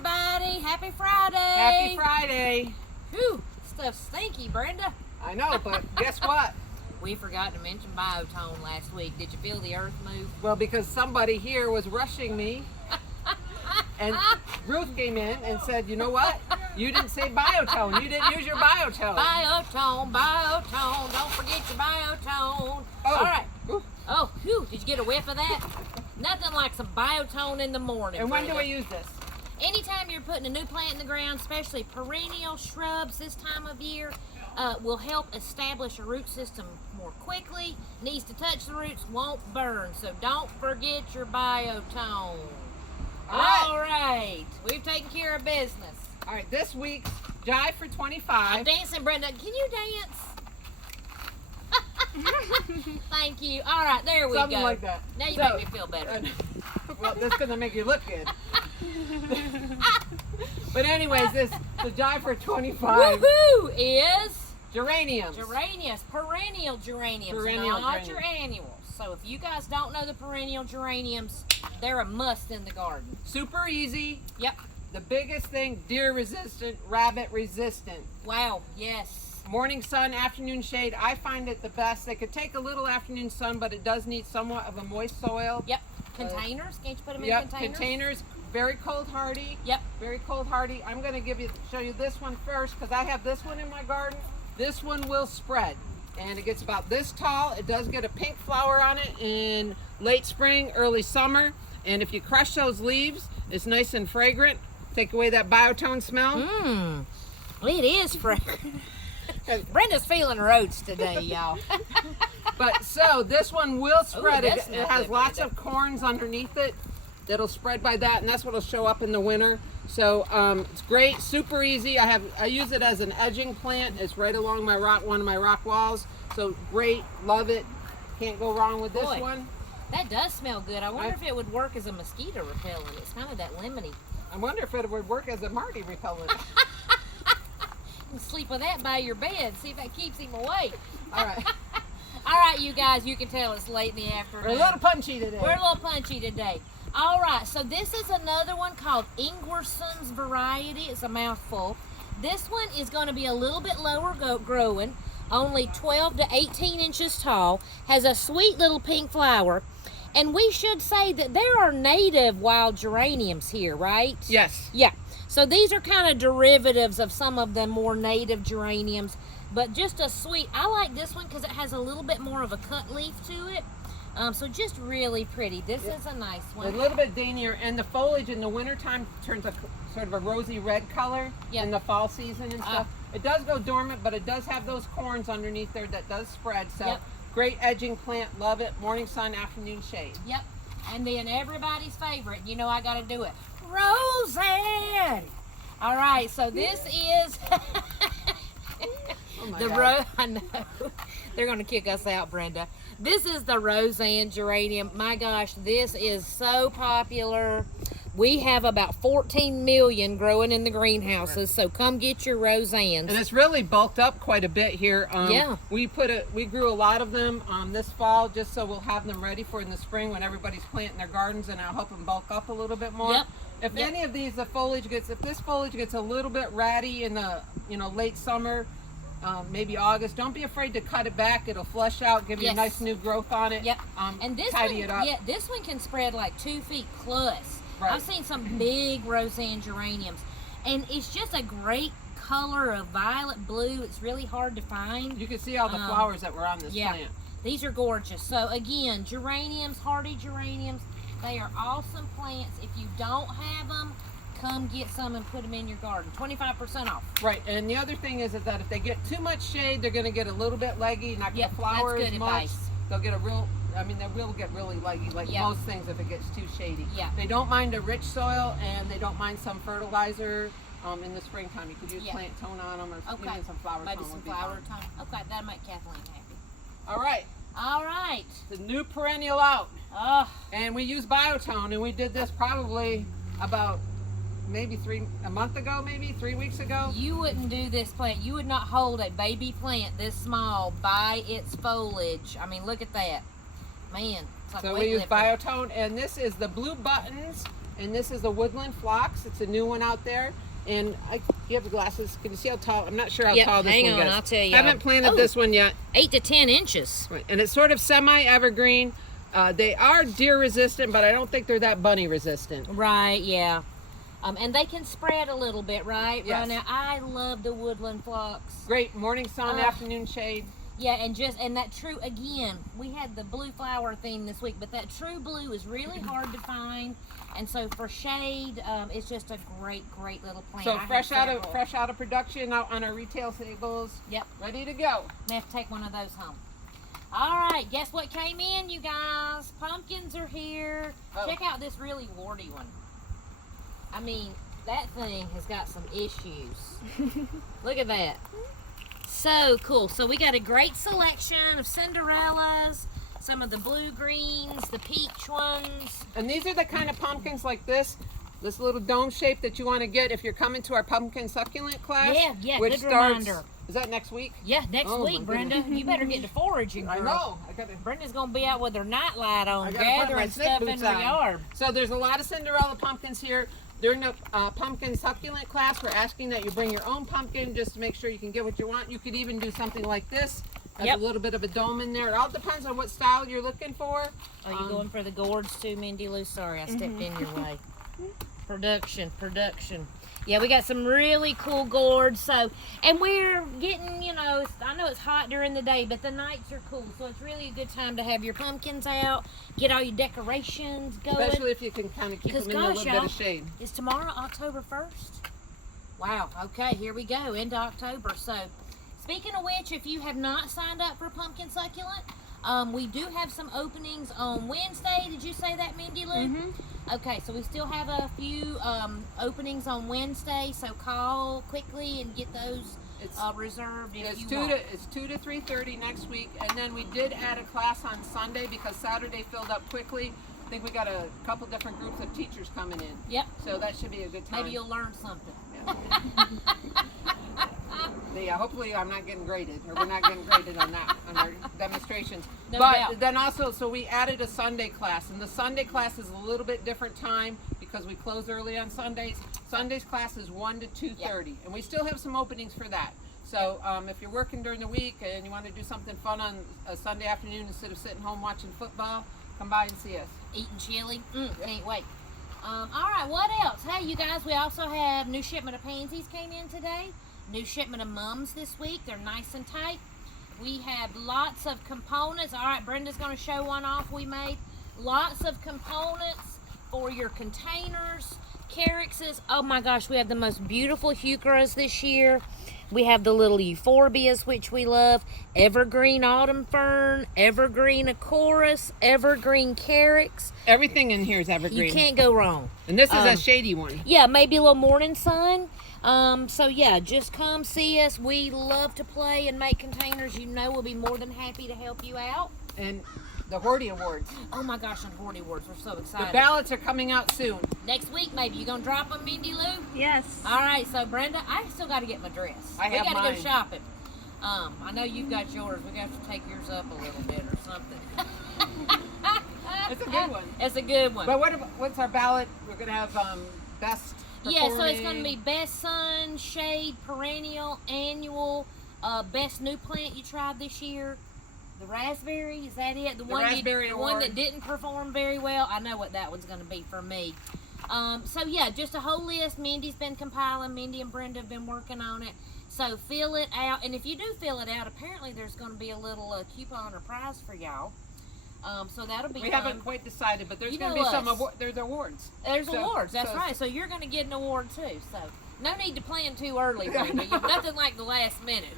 everybody. Happy Friday. Happy Friday. Whew, stuff's stinky, Brenda. I know, but guess what? We forgot to mention biotone last week. Did you feel the earth move? Well, because somebody here was rushing me, and Ruth came in and said, you know what? You didn't say biotone. You didn't use your biotone. Biotone, biotone. Don't forget your biotone. Oh. All right. Ooh. Oh, whew. Did you get a whiff of that? Nothing like some biotone in the morning. And when do Brenda. we use this? Anytime you're putting a new plant in the ground, especially perennial shrubs this time of year, will help establish a root system more quickly. Needs to touch the roots, won't burn. So don't forget your biotone. All right. We've taken care of business. All right, this week's Jive for 25. I'm dancing, Brenda. Can you dance? Thank you. All right, there we Something go. like that. Now you So- make me feel better. Well, this is going to make you look good. But anyways, the Jive for 25 Woohoo! Is geraniums. geraniums, perennial geraniums, Perennial not geraniums. your annuals. So if you guys don't know the perennial geraniums, they're a must in the garden. Super easy. Yep. The biggest thing, deer resistant, rabbit resistant. Wow. Yes. Morning sun, afternoon shade. I find it the best. They could take a little afternoon sun, but it does need somewhat of a moist soil. Yep. Containers. Can't you put them in Yep, containers? containers. Very cold hardy. Yep. Very cold hardy. I'm going to show you this one first because I have this one in my garden. This one will spread, and it gets about this tall. It does get a pink flower on it in late spring, early summer. And if you crush those leaves, it's nice and fragrant. Take away that biotone smell. Mmm. It is fragrant. Brenda's feeling her oats today, y'all. But so this one will spread. Ooh, it that smells has good, lots Brenda. of corns underneath it that'll spread by that, and that's what'll show up in the winter. So it's great, super easy. I use it as an edging plant. It's right along my one of my rock walls. So great, love it. Can't go wrong with this Boy. one. That does smell good. I wonder if it would work as a mosquito repellent. It's kind of that lemony. I wonder if it would work as a Marty repellent. You can sleep with that by your bed. See if that keeps him away. All right, All right, you guys, you can tell it's late in the afternoon. we're a little punchy today. We're a little punchy today. All right, so this is another one called Ingwersen's variety. It's a mouthful. This one is going to be a little bit lower growing, only 12 to 18 inches tall, has a sweet little pink flower. And we should say that there are native wild geraniums here, right? Yes. Yeah. So these are kind of derivatives of some of the more native geraniums, but just a sweet. I like this one because it has a little bit more of a cut leaf to it. So just really pretty. This is a nice A one. little bit daintier, and the foliage in the wintertime turns a sort of a rosy red color in the fall season and stuff. It does go dormant, but it does have those corns underneath there that does spread. So great edging plant, love it. Morning sun, afternoon shade. Yep. And then everybody's favorite, you know I got to do it. Rozanne. All right, so this is Oh my the God. I know. They're going to kick us out, Brenda. This is the Rozanne geranium. My gosh, this is so popular. We have about 14 million growing in the greenhouses, so come get your Rozannes. And it's really bulked up quite a bit here. Yeah. We grew a lot of them this fall just so we'll have them ready for in the spring when everybody's planting their gardens, and I'll help them bulk up a little bit more. Yep. If any of these, if this foliage gets a little bit ratty in the late summer, maybe August, don't be afraid to cut it back. It'll flush out, give you a nice new growth on it. Yep. And this tidy one, it up. yeah, this one can spread like 2 feet plus. Right. I've seen some big Rozanne geraniums, and it's just a great color of violet blue. It's really hard to find. You can see all the flowers that were on this plant. These are gorgeous. So again, geraniums, hardy geraniums, they are awesome plants. If you don't have them, come get some and put them in your garden. 25% off. Right, and the other thing is that if they get too much shade, they're going to get a little bit leggy, not going to flower that's as good much. advice. They'll get they will get really leggy, like most things if it gets too shady. Yeah. They don't mind a rich soil, and they don't mind some fertilizer in the springtime. You could use plant tone on them, or even some flower Maybe tone some would be flower fine. tone. Okay, that'll make Kathleen happy. All right, All right. the new perennial out. Oh, And we use biotone, and we did this probably about maybe 3 weeks ago. you wouldn't do this plant. You would not hold a baby plant this small by its foliage. I mean, look at that. Man, it's like So we use weightlifting. biotone, and this is the blue buttons And this is a woodland phlox. It's a new one out there. And you have the glasses. Can you see how tall? I'm not sure how tall this one hang on, gets. I'll tell you. Haven't planted this one yet. 8 to 10 inches. Right. And it's sort of semi-evergreen. They are deer resistant, but I don't think they're that bunny resistant. Right, yeah. And they can spread a little bit, right? Yes. Right now, I love the woodland phlox. Great morning sun, afternoon shade. Yeah, and that true, again, we had the blue flower theme this week, but that true blue is really hard to find. And so for shade, it's just a great little plant. So fresh out of production out on our retail tables. Yep. Ready to go. May have to take one of those home. All right, guess what came in, you guys? Pumpkins are here. Oh. Check out this really warty one. I mean, that thing has got some issues. Look at that. So cool. So we got a great selection of Cinderellas, some of the blue greens, the peach ones. And these are the kind of pumpkins like this little dome shape that you want to get if you're coming to our pumpkin succulent class. Yeah, which good starts, reminder. Is that next week? Yeah, next week, Brenda. You better get to foraging, girl. I know. Brenda's going to be out with her nightlight on, I gotta put my gathering snake stuff in boots her on. yard. So there's a lot of Cinderella pumpkins here. During the pumpkin succulent class, we're asking that you bring your own pumpkin just to make sure you can get what you want. You could even do something like this. Has a little bit of a dome in there. It all depends on what style you're looking for. Are you going for the gourds too, Mindy Lou? Sorry, I stepped in your way. Production. Yeah, we got some really cool gourds. So, and we're getting, I know it's hot during the day, but the nights are cool. So it's really a good time to have your pumpkins out, get all your decorations going. Especially if you can kind of keep them in a little bit of shade. Is tomorrow October 1st? Wow, okay, here we go, into October. So, speaking of which, if you have not signed up for pumpkin succulent, we do have some openings on Wednesday. Did you say that, Mindy Lou? Mm-hmm. Okay, so we still have a few openings on Wednesday, so call quickly and get those reserved if you want. It's 2 to 3:30 next week, and then we did add a class on Sunday because Saturday filled up quickly. I think we got a couple different groups of teachers coming in. Yep. So that should be a good time. Maybe you'll learn something. Yeah, hopefully I'm not getting graded, or we're not getting graded on our demonstrations. No but doubt. then also, so we added a Sunday class, and the Sunday class is a little bit different time because we close early on Sundays. Sunday's class is 1 to 2:30, and we still have some openings for that. So if you're working during the week and you want to do something fun on a Sunday afternoon instead of sitting home watching football, come by and see us. Eating chili? Can't wait. All right, what else? Hey, you guys, we also have new shipment of pansies came in today. New shipment of mums this week. They're nice and tight. We have lots of components. All right, Brenda's going to show one off we made. Lots of components for your containers, caryxes. Oh my gosh, we have the most beautiful heucheras this year. We have the little euphorbias, which we love. Evergreen autumn fern, evergreen acorus, evergreen caryx. Everything in here is evergreen. You can't go wrong. And this is a shady one. Yeah, maybe a little morning sun. So yeah, just come see us. We love to play and make containers. We'll be more than happy to help you out. And the Horti Awards. Oh my gosh, on Horti Awards, we're so excited. The ballots are coming out soon. Next week, maybe. You gonna drop them, Mindy Lou? Yes. All right, so Brenda, I still got to get my dress. We gotta mine. go shopping. I know you've got yours. We got to take yours up a little bit or something. It's a good one. It's a good one. But what's our ballot? We're gonna have best. Yeah, so it's going to be best sun, shade, perennial, annual, best new plant you tried this year. The raspberry, is that it? The one that didn't perform very well. I know what that one's going to be for me. So yeah, just a whole list. Mindy's been compiling. Mindy and Brenda have been working on it. So fill it out, and if you do fill it out, apparently there's going to be a little coupon or prize for y'all. So that'll be We fun. haven't quite decided, but there's You going to know be some us. there's awards. There's awards, that's right. So you're going to get an award too. So no need to plan too early, Brenda. Nothing like the last minute.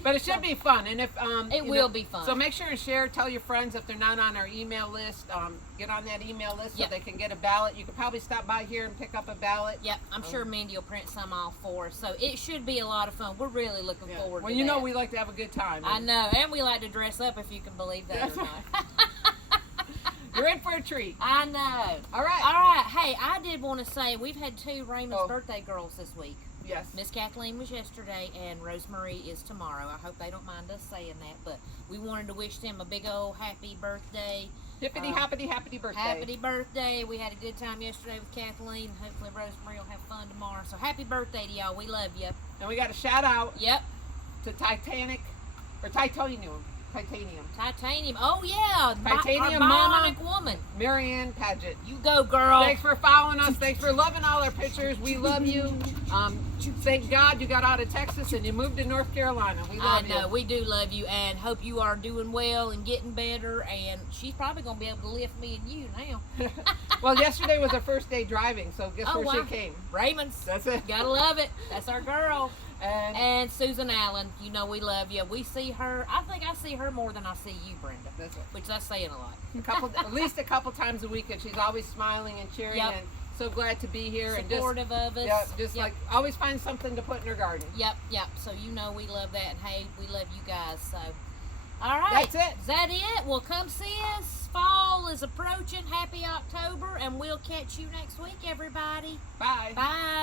But it should be fun, and if It will be fun. So make sure and share. Tell your friends if they're not on our email list. Get on that email list so they can get a ballot. You could probably stop by here and pick up a ballot. Yep, I'm sure Mindy will print some off for us. So it should be a lot of fun. We're really looking forward to Well, that. you know we like to have a good time. I know, and we like to dress up, if you can believe that or not. You're in for a treat. I know. All right. All right. Hey, I did want to say we've had 2 Raymond's birthday girls this week. Yes. Miss Kathleen was yesterday, and Rosemary is tomorrow. I hope they don't mind us saying that, but we wanted to wish them a big old happy birthday. Hippity hoppity happy birthday. Happy birthday. We had a good time yesterday with Kathleen. Hopefully Rosemary will have fun tomorrow. So happy birthday to y'all. We love you. And we got a shout out Yep. to Titanium. Titanium. Oh, yeah. Titanium our Mama. bionic woman. Marianne Paget. You go, girl. Thanks for following us. Thanks for loving all our pictures. We love you. Thank God you got out of Texas and you moved to North Carolina. We love you. I know. We do love you and hope you are doing well and getting better. And she's probably going to be able to lift me and you now. Well, yesterday was her first day driving, so guess where wow. she came? Raymond's. That's it. Gotta love it. That's our girl. And And Susan Allen, you know we love you. We see her. I think I see her more than I see you, Brenda. that's it. Which that's saying a lot. At least a couple times a week, and she's always smiling and cheering Yep. and so glad to be here. Supportive of us. Yeah, just Yep. like always find something to put in her garden. Yep. So you know we love that, and hey, we love you guys. So, all right. That's it. Is that it? Well, come see us. Fall is approaching. Happy October, and we'll catch you next week, everybody. Bye. Bye.